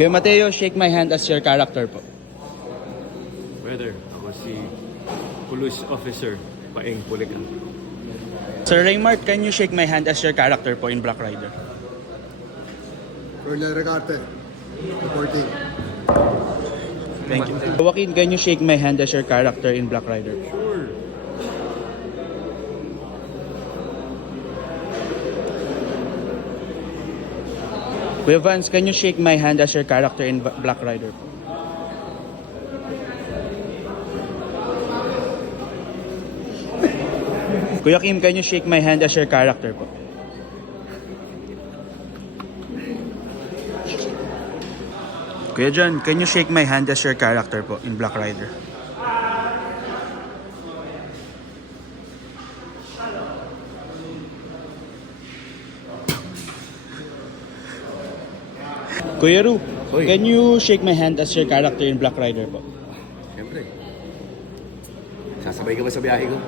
Kuya Mateo, shake my hand as your character po. Brother, ako si Police Officer Paeng Pulikan. Sir Raymart, can you shake my hand as your character po in Black Rider? Roland Recarte, reporting. Thank you. Joaquin, can you shake my hand as your character in Black Rider? Sure. Kuya Vance, can you shake my hand as your character in Black Rider? Kuya Kim, can you shake my hand as your character po? Kuya John, can you shake my hand as your character po in Black Rider? Kuya Ru, Hoy. can you shake my hand as your character in Black Rider po? Siyempre. Sasabay ka ba sa biyahe ko?